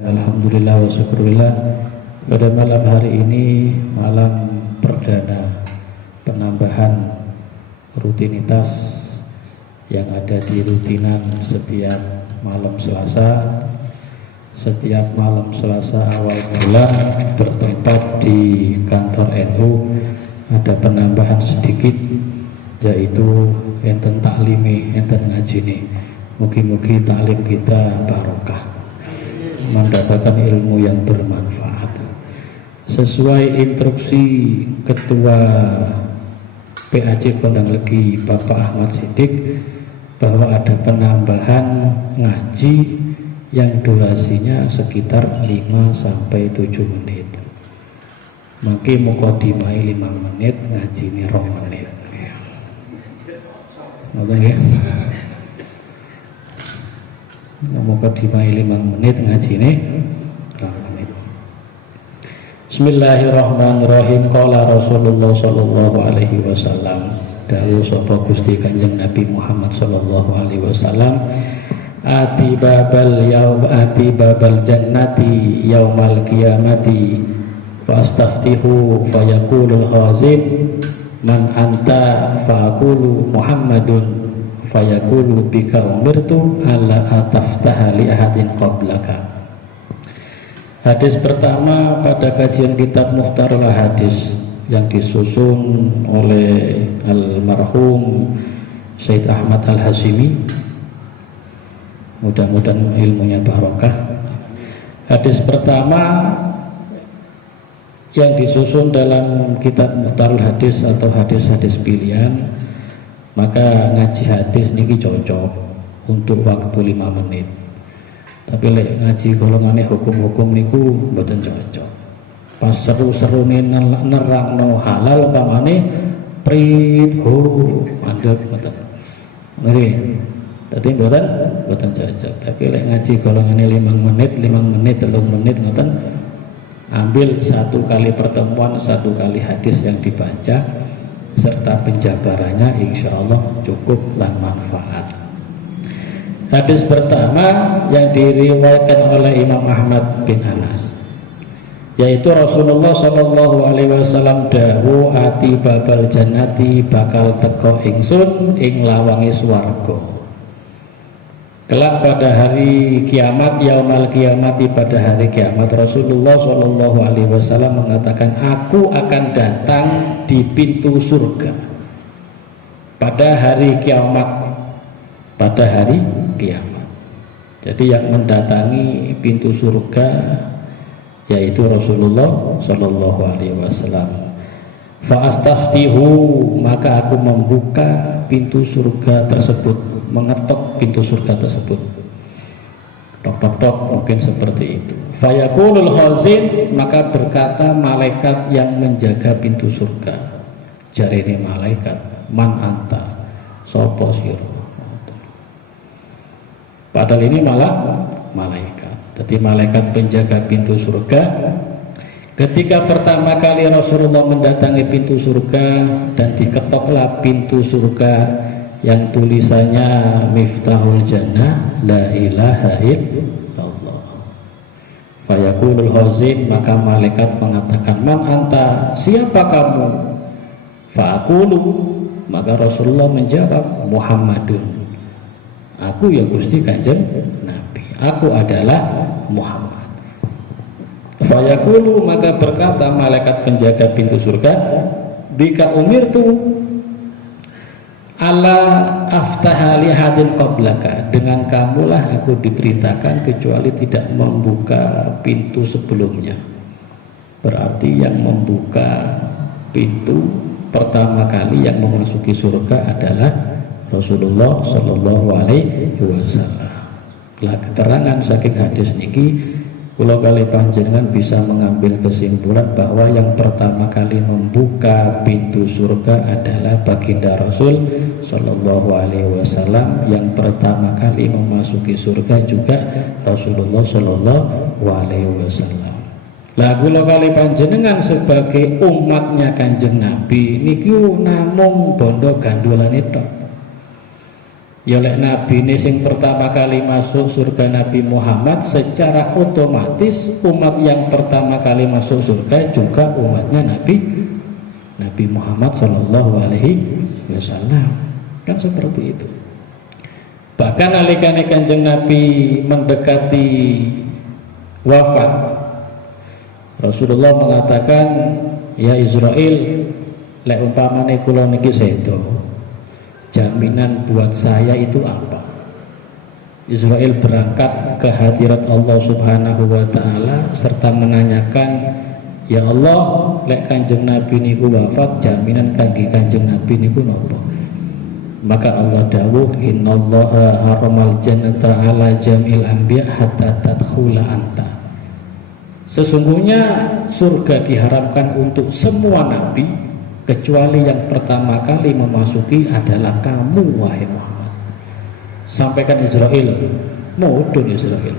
Alhamdulillah wa syukurillah. Pada malam hari ini, malam perdana penambahan rutinitas yang ada di rutinan setiap malam Selasa. Setiap malam Selasa awal bulan bertempat di kantor NU ada penambahan sedikit, yaitu enten taklimi, enten ngajini. Mugi-mugi taklim kita barokah, mendapatkan ilmu yang bermanfaat sesuai instruksi Ketua PAJ Kondang Legi Bapak Ahmad Siddiq, bahwa ada penambahan ngaji yang durasinya sekitar 5-7 menit. Mungkin mukodimai 5 menit, ngaji ini 2 menit. Ngoten ya. Mukodimai 5 menit, ngaji ini 2 menit. Bismillahirrahmanirrahim. Qala Rasulullah sallallahu alaihi wasallam, dawuh sapa Gusti Kanjeng Nabi Muhammad sallallahu alaihi wasallam, ati babal jannati yaumal qiyamati fastaftihu fayaqulul khazin man anta faqulu Muhammadun fayaqulu bika umirtu alla ataftaha li ahadin qablaka. Hadis pertama pada kajian kitab Mukhtarul Hadis yang disusun oleh almarhum Syed Ahmad Al-Hashimi, mudah-mudahan ilmunya barokah. Hadis pertama yang disusun dalam kitab Mukhtarul Hadis atau hadis-hadis pilihan, maka ngaji hadis niki cocok untuk waktu 5 menit. Tapi lek ngaji golongane hukum-hukum niku mboten cocok. Pas seru-seru nerangno halal pamane prit mandek mboten. Nggih. Dadi mboten cocok. Tapi lek ngaji golongane 5 menit, 3 menit ngoten, ambil 1 kali pertemuan, 1 kali hadis yang dibaca serta penjabarannya, insya Allah cukup dan manfaat. Hadis pertama yang diriwayatkan oleh Imam Ahmad bin Anas, yaitu Rasulullah sallallahu alaihi wasallam dawuh, ati babal jannati bakal teko ingsun ing lawange swarga. Kelak pada hari kiamat, yaumal kiamati, pada hari kiamat, Rasulullah sallallahu alaihi wasallam mengatakan, aku akan datang di pintu surga pada hari kiamat. Pada hari kiamat. Jadi yang mendatangi pintu surga yaitu Rasulullah sallallahu alaihi wasallam. Fa astaftihu, maka aku membuka pintu surga tersebut, mengetok pintu surga tersebut. Tok tok tok, mungkin seperti itu. Fa yaqulul khazin, maka berkata malaikat yang menjaga pintu surga. Jarene malaikat, man anta, sapa sira? Padahal ini malah malaikat. Jadi malaikat penjaga pintu surga. Ketika pertama kali Rasulullah mendatangi pintu surga dan diketoklah pintu surga yang tulisannya Miftahul Jannah, la ilaha illallah. Fayaqulul khazin, maka malaikat mengatakan, man anta, siapa kamu? Fa'aqulu, maka Rasulullah menjawab, Muhammadun, aku ya Gusti Kanjeng Nabi, aku adalah Muhammad. Fayaqulu, maka berkata malaikat penjaga pintu surga, bika umirtu ala aftaha li hadin qablaka, dengan kamulah aku diperintahkan kecuali tidak membuka pintu sebelumnya. Berarti yang membuka pintu pertama kali yang memasuki surga adalah Rasulullah sallallahu alaihi wasallam. Lah keterangan saking hadis niki kula kali panjenengan bisa mengambil kesimpulan bahwa yang pertama kali membuka pintu surga adalah baginda Rasul sallallahu alaihi wasallam. Yang pertama kali memasuki surga juga Rasulullah sallallahu alaihi wasallam. Lah kula kali panjenengan sebagai umatnya Kanjeng Nabi niki namung bondo gandolane tok. Ya lek nabi ini sing pertama kali masuk surga Nabi Muhammad, secara otomatis umat yang pertama kali masuk surga juga umatnya Nabi Muhammad Shallallahu Alaihi Wasallam. Kan seperti itu. Bahkan nalikane Kanjeng Nabi mendekati wafat, Rasulullah mengatakan, ya Israel, lek umpamane kula niki sedo, jaminan buat saya itu apa? Israel berangkat ke hadirat Allah Subhanahu wa taala serta menanyakan, ya Allah, lek Kanjeng Nabi niku wafat, jaminan kangge Kanjeng Nabi niku napa? Maka Allah dawuh, innallaha haramal jannata ala jamil anbiya hatta tadkhula anta. Sesungguhnya surga diharamkan untuk semua nabi kecuali yang pertama kali memasuki adalah kamu, wahai Muhammad. Sampaikan Israel, mudun Israel.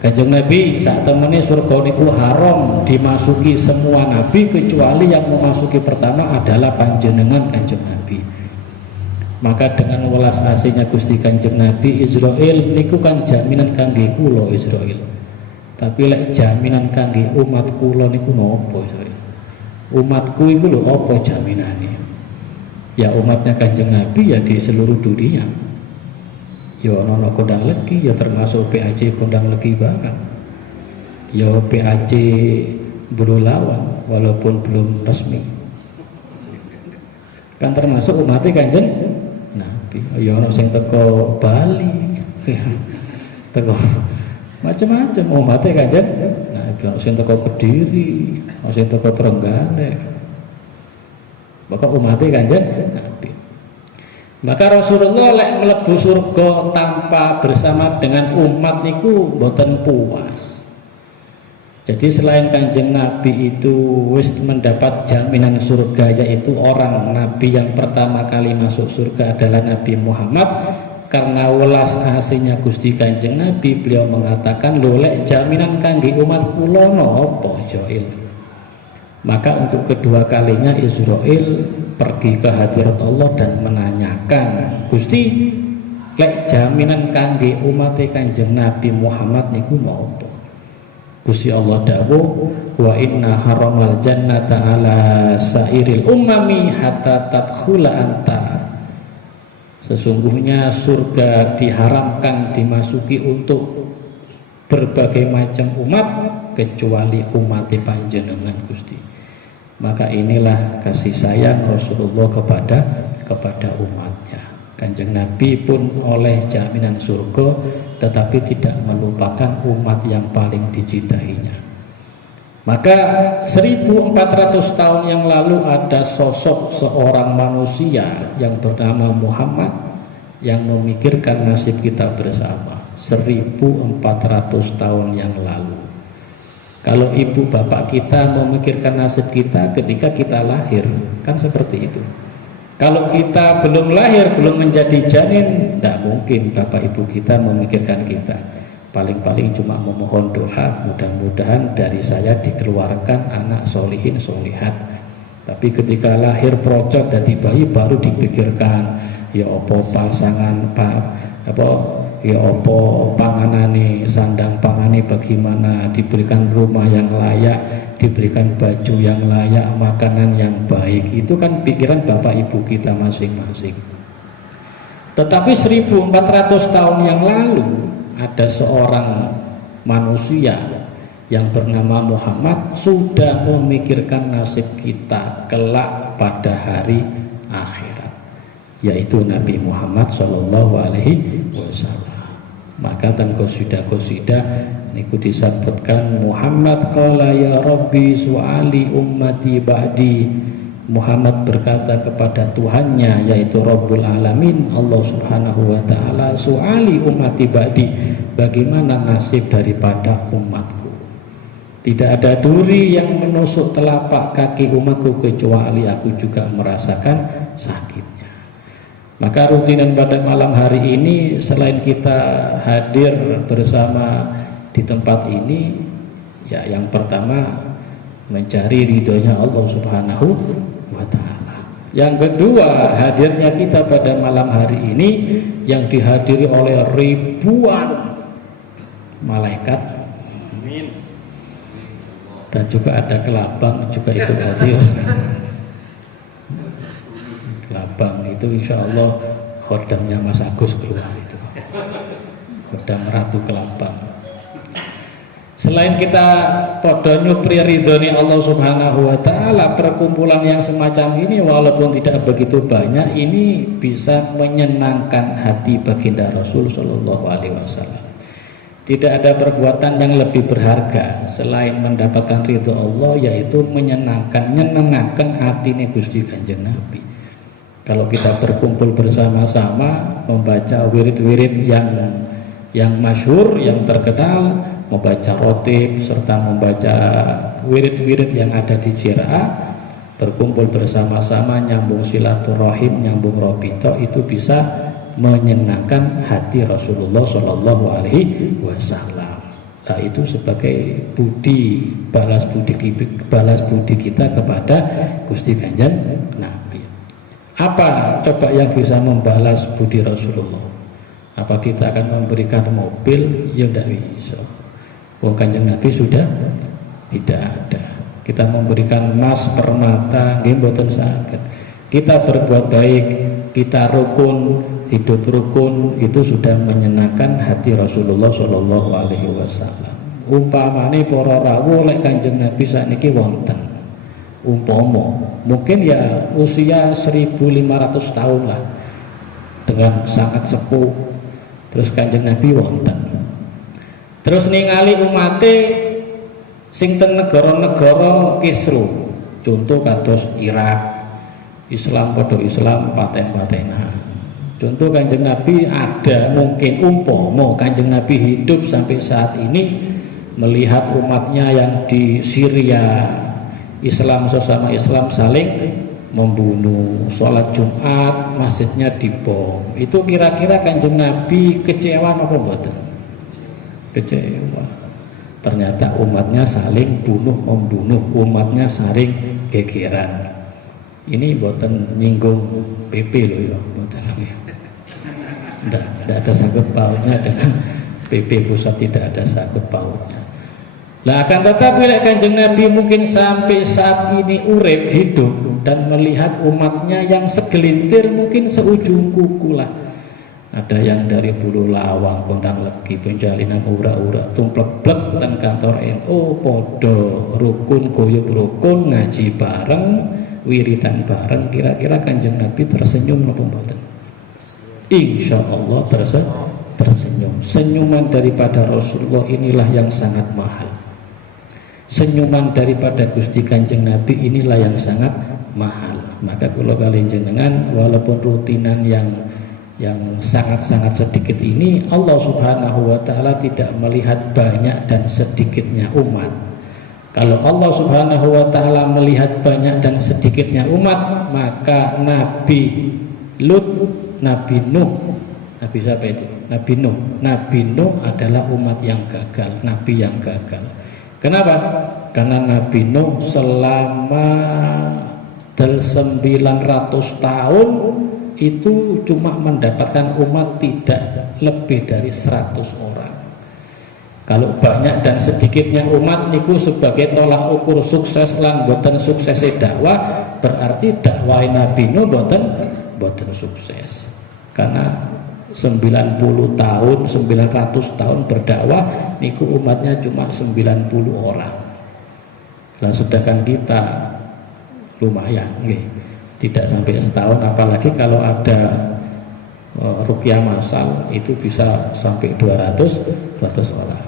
Kanjeng Nabi saat temene surga niku haram dimasuki semua nabi kecuali yang memasuki pertama adalah panjenengan Kanjeng Nabi. Maka dengan welas asihnya Gusti Kanjeng Nabi, Israel niku kan jaminan kangge kula Israel. Tapi lek jaminan kangge umat kula niku napa Israel? Umatku itu lho apa jaminannya? Ya umatnya Kanjeng Nabi ya di seluruh dunia. Ya ono kondang legi, ya termasuk PAJ kondang legi banget. Ya PAJ Bululawan walaupun belum resmi. Kan termasuk umatnya Kanjeng Nabi. Ya ono sing teko Bali. Teko macam-macam umatnya Kanjeng Nabi, sing teko Kediri, sing teko Trenggane. Maka umatnya Kanjeng Nabi. Maka Rasulullah lek mlebu surga tanpa bersama dengan umat niku mboten puas. Jadi selain Kanjeng Nabi itu wis mendapat jaminan surga, yaitu orang Nabi yang pertama kali masuk surga adalah Nabi Muhammad. Karena welas asihnya Gusti Kanjeng Nabi, beliau mengatakan, lolek jaminan kangge umat kula napa Israel. Maka untuk kedua kalinya Israel pergi ke hadirat Allah dan menanyakan, Gusti, lek jaminan kangge umat Kanjeng Nabi Muhammad niku napa? Gusti Allah dawuh, wa inna haramal jannata ala sairil ummami hatta tadkhula anta. Sesungguhnya surga diharamkan dimasuki untuk berbagai macam umat kecuali umat panjenengan Gusti. Maka inilah kasih sayang Rasulullah kepada umatnya. Kanjeng Nabi pun oleh jaminan surga tetapi tidak melupakan umat yang paling dicintainya. Maka 1400 tahun yang lalu ada sosok seorang manusia yang bernama Muhammad yang memikirkan nasib kita bersama. 1400 tahun yang lalu. Kalau ibu bapak kita memikirkan nasib kita ketika kita lahir, kan seperti itu. Kalau kita belum lahir, belum menjadi janin, tidak mungkin bapak ibu kita memikirkan kita. Paling-paling cuma memohon doa, mudah-mudahan dari saya dikeluarkan anak solihin solihat. Tapi ketika lahir procot dari bayi baru dipikirkan, ya opo pasangan ya opo panganane, sandang pangane bagaimana, diberikan rumah yang layak, diberikan baju yang layak, makanan yang baik. Itu kan pikiran bapak ibu kita masing-masing. Tetapi 1400 tahun yang lalu ada seorang manusia yang bernama Muhammad sudah memikirkan nasib kita kelak pada hari akhirat, yaitu Nabi Muhammad Shallallahu Alaihi Wasallam. Maka dan qasidah niku disebutkan Muhammad qala ya Rabbi su'ali ummati ba'di. Muhammad berkata kepada Tuhannya, yaitu Rabbul Alamin, Allah Subhanahu wa ta'ala, su'ali ummati ba'di, bagaimana nasib daripada umatku. Tidak ada duri yang menusuk telapak kaki umatku kecuali aku juga merasakan sakitnya. Maka rutinan pada malam hari ini, selain kita hadir bersama di tempat ini, ya yang pertama mencari ridhonya Allah Subhanahu wa ta'ala. Yang kedua, hadirnya kita pada malam hari ini yang dihadiri oleh ribuan malaikat. Amin. Dan juga ada kelabang juga ikut hadir. Kelabang itu insya Allah khodamnya Mas Agus keluar itu, khodam Ratu Kelabang. Selain kita podo nyupri ridhoni Allah Subhanahu wa taala, perkumpulan yang semacam ini walaupun tidak begitu banyak, ini bisa menyenangkan hati baginda Rasul sallallahu alaihi wasallam. Tidak ada perbuatan yang lebih berharga selain mendapatkan ridho Allah, yaitu nyenengkan hatine Gusti Kanjeng Nabi. Kalau kita berkumpul bersama-sama membaca wirid-wirid yang masyhur, yang terkenal, membaca rotib serta membaca wirid-wirid yang ada di Jiraah, berkumpul bersama-sama nyambung silaturahim, nyambung robito, itu bisa menyenangkan hati Rasulullah Shallallahu Alaihi Wasallam. Nah, itu sebagai balas budi kita kepada Gusti Kanjeng Nabi. Apa coba yang bisa membalas budi Rasulullah? Apa kita akan memberikan mobil? Ya tidak bisa. Kanjeng Nabi sudah tidak ada. Kita memberikan emas, permata, nggih mboten saged. Kita berbuat baik, kita rukun, hidup rukun, itu sudah menyenangkan hati Rasulullah Shallallahu Alaihi Wasallam. Umpamane para rawuh lek Kanjeng Nabi sakniki wonten, umpama mungkin ya usia 1500 tahun lah, dengan sangat sepuh, terus Kanjeng Nabi wonten. Terus ningali umate sing teng negara-negara Kisru, contoh kados Irak, Islam padha Islam paten-patenan. Contoh Kanjeng Nabi ada mungkin umpama Kanjeng Nabi hidup sampai saat ini melihat umatnya yang di Syria, Islam sesama Islam saling membunuh, sholat Jumat masjidnya dibom, itu kira-kira Kanjeng Nabi kecewa apa mboten? Kecewa. Ternyata umatnya saling membunuh, umatnya saling gegeran. Ini mboten nyinggung PP loh ya, mboten. Tidak ada sangkut pautnya dengan PP pusat, tidak ada sangkut pautnya. Lah akan tetapi Kanjeng Nabi mungkin sampai saat ini urip hidup dan melihat umatnya yang segelintir, mungkin seujung kuku lah. Ada yang dari Bulu Lawang, Kondang Legi, Penjalinan, Ura-ura, tumplek-plek dan kantor NU, podo rukun, guyub rukun, ngaji bareng, wiritan bareng. Kira-kira Kanjeng Nabi tersenyum apa mboten? Insya Allah tersenyum. Senyuman daripada Rasulullah inilah yang sangat mahal. Senyuman daripada Gusti Kanjeng Nabi inilah yang sangat mahal. Maka kalau kalian jenengan walaupun rutinan yang sangat-sangat sedikit ini, Allah Subhanahu wa taala tidak melihat banyak dan sedikitnya umat. Kalau Allah Subhanahu wa taala melihat banyak dan sedikitnya umat, maka Nabi Lut, Nabi Nuh, Nabi siapa itu? Nabi Nuh. Nabi Nuh adalah umat yang gagal, nabi yang gagal. Kenapa? Karena Nabi Nuh selama 900 tahun itu cuma mendapatkan umat tidak lebih dari 100 orang. Kalau banyak dan sedikitnya umat niku sebagai tolak ukur sukses lan boten sukses dakwah, berarti dakwah Nabi Nuh boten sukses. Karena 90 tahun, 900 tahun berdakwah niku umatnya cuma 90 orang. Lah sedangkan kita lumayan nggih. Tidak sampai setahun, apalagi kalau ada ruqyah masal itu bisa sampai 200 orang.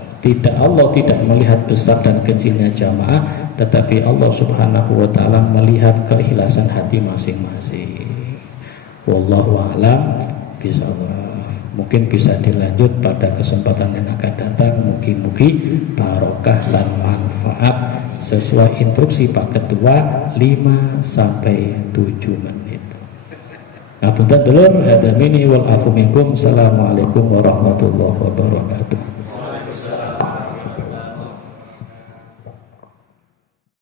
Allah tidak melihat besar dan kecilnya jamaah, tetapi Allah Subhanahu wa taala melihat keikhlasan hati masing-masing. Wallahu a'lam bishawab. Mungkin bisa dilanjut pada kesempatan yang akan datang. Mugi-mugi barokah dan manfaat sesuai instruksi Pak Ketua 5 sampai 7 menit. Ngapunten dulur, hadza minni wal afu minkum. Assalamualaikum warahmatullahi wabarakatuh.